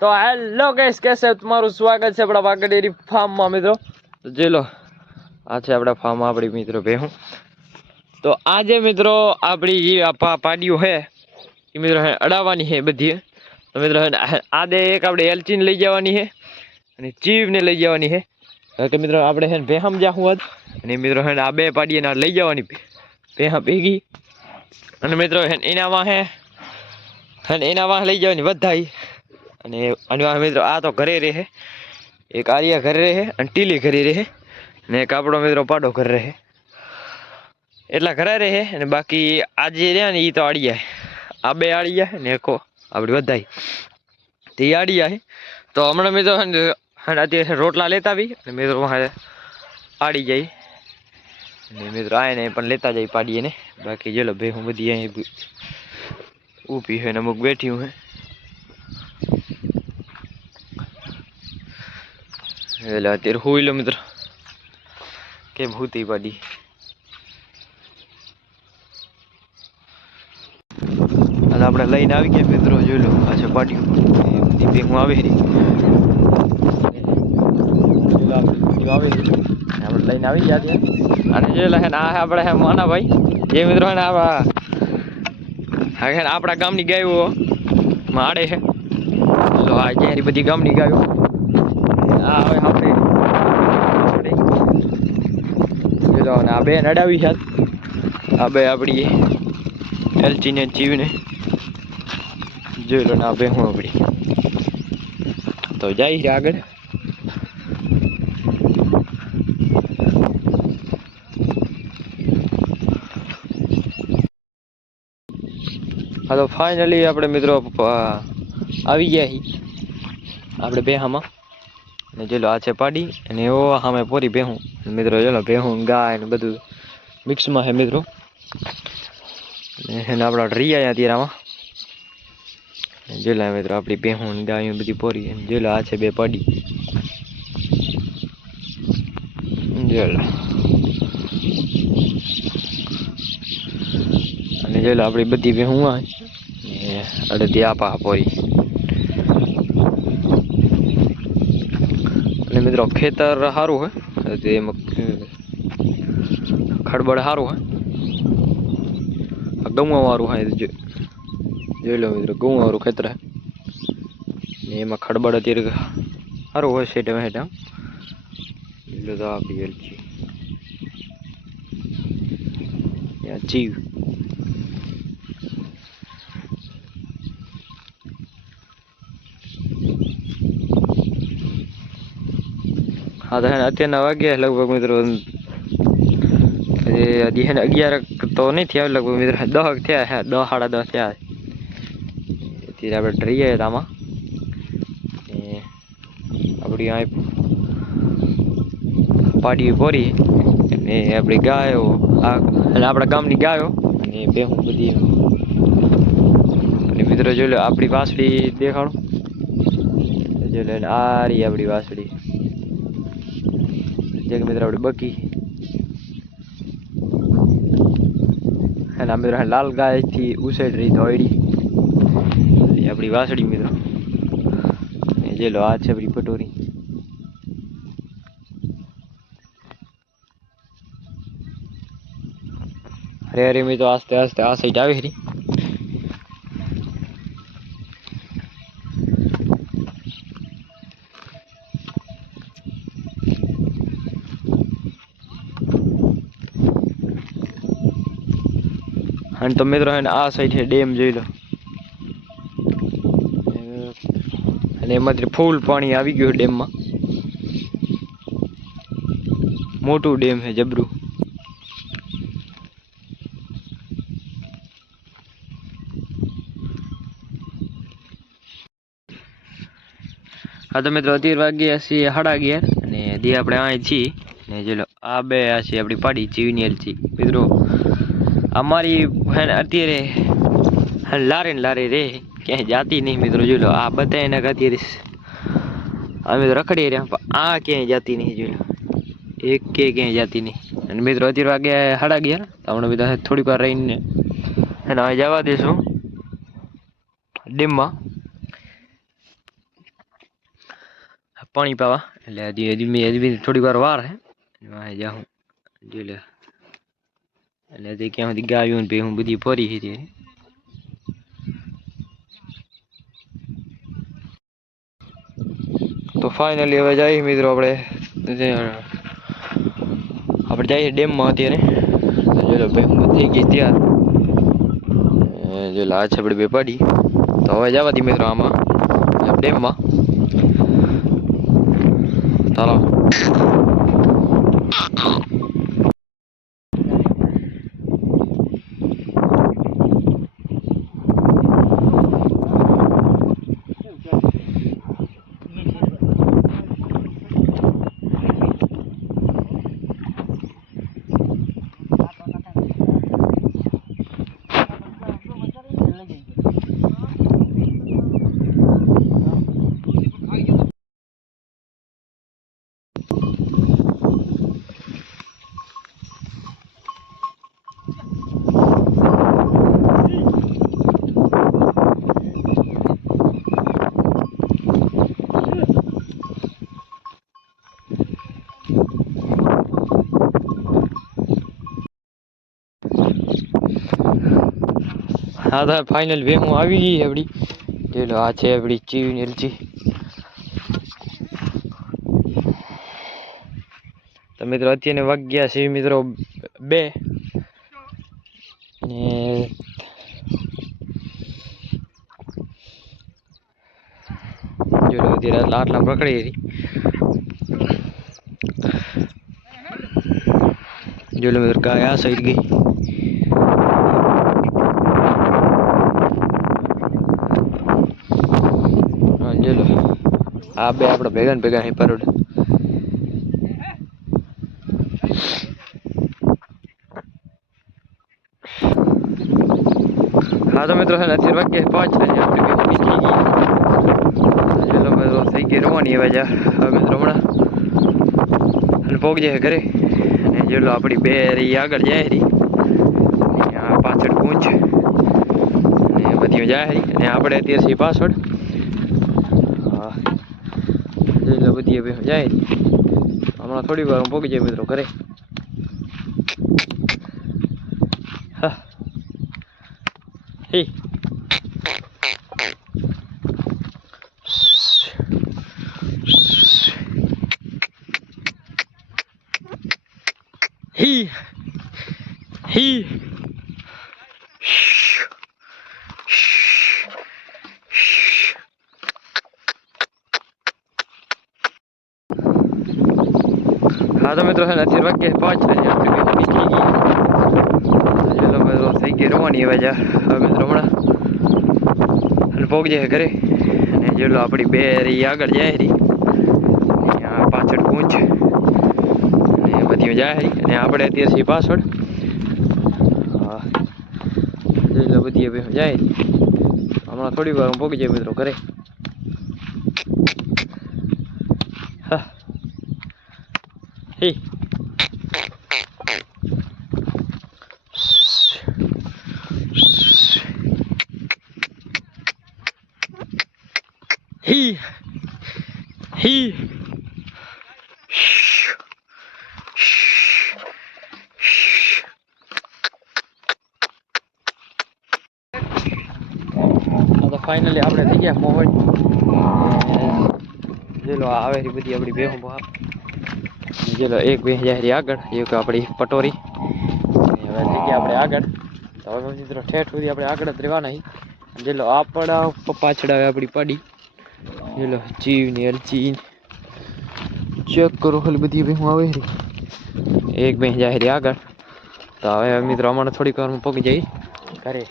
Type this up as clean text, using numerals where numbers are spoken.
तो hello guys, कैसे हो? तुम्हाરું સ્વાગત છે આપણા વાગડ ડેરી ફાર્મમાં મિત્રો। તો જે લો આ છે આપણા ફાર્મમાં આપણી મિત્રો ભેહું। તો આજે મિત્રો આપણી જે પાડીઓ છે એ મિત્રો અડાવવાની છે બધી। તો મિત્રો આદે એક આપણે એલચીને લઈ જવાની છે અને ચીવને લઈ જવાની છે। તો મિત્રો આપણે છે ભેહામ જાહું આજ અને મિત્રો છે આ બે પાડીને લઈ જવાની ભેહા ભેગી। અને મિત્રો એનામાં લઈ જવાની વધાઈ। અને મિત્રો આ તો ઘરે રહે, એક આર્યા ઘરે રહે અને ટીલી ઘરે રહે અને એક આપણો મિત્રો પાડો ઘરે રહે, એટલા ઘરે રહે। અને બાકી આજે રહ્યા ને એ તો આડિયા, આ બે આડિયા ને એકો આપણી વધાઈ તે આડિયા છે। તો હમણાં મિત્રો અત્યારે રોટલા લેતા આવી અને મિત્રો આડી જાય અને મિત્રો આને પણ લેતા જાય પાડીએ ને। બાકી ચલો ભાઈ હું બધી અહીં ઊભી હોય ને અમુક બેઠી હું અત્યારે હુઈ લો મિત્રો કેમ હુતી પાડી। અને આપણે લઈને આવી ગયા મિત્રો, જોઈ લો આ છે પાડ્યું બધી હું આવી આપણે લઈને આવી ગયા ત્યાં। અને જોઈ લો હે આ આપણે હે માના ભાઈ જે મિત્રો હે આપણા ગામની ગાયો માડે છે। તો આ જ્યાં બધી ગામની ગાયો આ હવે આપણે આ બે નડાવી છે, આ બે આપણી એલચી ને જીવને જોઈ લો ને આ બે હું આપણી તો જાય છે આગળ। હા તો ફાઇનલી આપણે મિત્રો આવી ગયા છીએ આપણે બેહામાં અને ચલો આ છે પાડી અને એવો સામે પોરી ભેહું મિત્રો। ચલો ભેહું ગાય ને બધું મિક્સમાં છે મિત્રો। એને આપણા રિયા અત્યારે આમાં જેલા મિત્રો આપણી ભેહું ગાયું બધી પોરી જેલા આ છે બે પાડી જેલા અને જેલા આપણી બધી ભેહું આ અડધી આપા પોરી। અને મિત્રો ખેતર સારું હોય એમાં ખડબડ સારું હોય, ગૌવા વાળું હોય જોઈ લો મિત્રો ગૌવા વાળું ખેતર ને એમાં ખડબડ અત્યારે સારું હોય છે હેઠા એટલે તો આપી એલચી જીવ। હા તો અત્યારના વાગ્યા લગભગ મિત્રો 11 તો નહીં થયા લગભગ મિત્રો 10 થયા છે, 10 સાડા 10 થયા। અત્યારે આપણે ડરીએ આમાં આપણી આ પાડી પોરી અને આપણી ગાયો અને આપણા ગામની ગાયો અને ભેહું બધી। અને મિત્રો જોઈ લો આપણી વાસળી દેખાડો, જોઈ લો આ રહી આપણી વાસળી મિત્રો આપણી બકી અને મિત્રો લાલ ગાય થી ઉસેડ રહી ધોયડી આપણી વાસળી મિત્રો। જે લો આ છે આપણી પટોરી હરે હરે મિત્રો આસ્તે આસ્તે આ સાઈડ આવી રહી। અને તો મિત્રો આ સાઈડ છે ડેમ જોઈ લો અને એમાંથી ફૂલ પાણી આવી ગયું ડેમમાં, મોટું ડેમ છે જબરું। હા તો મિત્રો અત્યારે વાગ્યા છીએ 11:30 અને જે આપણે અહીં છીએ ને ચલો આ બે આ છે આપણી પાડી જીવની એલચી મિત્રો। અમારી અત્યારે લારે ને લારે રે ક્યાંય જાતી નહીં મિત્રો। જોઈ લો આ બધા એના અત્યારે અમે તો રખડી રહ્યા પણ આ ક્યાંય જાતી નહીં, જોઈ લો એક ક્યાંય જાતી નહીં। અને મિત્રો અત્યારે વાગ્યા 11:30 હમણાં બધા થોડીક વાર રહીને હવે જવા દઈશું ડેમમાં। પાણી પાવા એટલે હજી થોડી વાર વાર હે જાઉં જોઈ લે એટલે તે ક્યાં સુધી ગાયું ને હું બધી ફરી હતી તો ફાઇનલી હવે જઈએ મિત્રો આપણે જઈએ ડેમમાં અત્યારે જો ભાઈ થઈ ગઈ ત્યાર જો લાજ આપણે બે પાડી તો હવે જવા દી મિત્રો આમાં ડેમમાં ચાલો હા તો ફાઇનલ વે હું આવી ગઈ આપણી જોઈ લો આ છે આપણી ચીવી એલચી તો મિત્રો અત્યારે વાગ્યા છે મિત્રો 2 ને જોઈ લો અત્યારે આટલા પકડી હતી જોઈ લો મિત્રો ગાય આ સાઈડ ગઈ આ બે આપણે ભેગા ને ભેગા અહીં પરોડ હા તો મિત્રો અત્યારે વાગ્યા 5 છે આપણે બે નીકળી ગઈ ચલો મિત્રો થઈ ગઈ રવાની હવે જા હવે મિત્રો હમણાં અને પોગ જાય ઘરે અને જેલો આપણી બે રહી આગળ જાય રહી પાછળ પૂંછ અને બધી જાય રહી અને આપણે અત્યારથી પાછળ એટલે બધી હવે જાય હમણાં થોડી વાર હું પોગી જાય મિત્રો ઘરે હા હે હી હી હા તો મિત્રો અત્યારે વાગ્યા 5 છે આપણે બે નીકળી ગઈ ચલો મિત્રો થઈ ગઈ રવાની હવે જા હવે મિત્રો હમણાં અને પોગ જાય ઘરે અને જેલો આપણી બે રહી આગળ જાય રહી પાછળ પૂંછ અને બધી જાય રહી અને આપણે અત્યારથી પાછળ એટલે બધી હવે જાય હમણાં થોડી વાર હું પોગી જાય મિત્રો ઘરે હા હે હી હી ફાઇનલી આપણે થઈ ગયા મોહન જેલો આવે બધી આપણી બે જેલો એક બે જાય આગળ એક આપણી પટોરી હવે થઈ ગયા આપણે આગળ તો હવે મિત્રો ઠેઠ સુધી આપણે આગળ જ રહેવાના જેલો આપણા પાછળ આવે આપણી પાડી જેલો ચીવ ને એલચી ચેક કરો ખાલી બધી બે આવે એક બે જાય આગળ તો હવે મિત્રો અમારે થોડીક વાર પગી જઈ ઘરે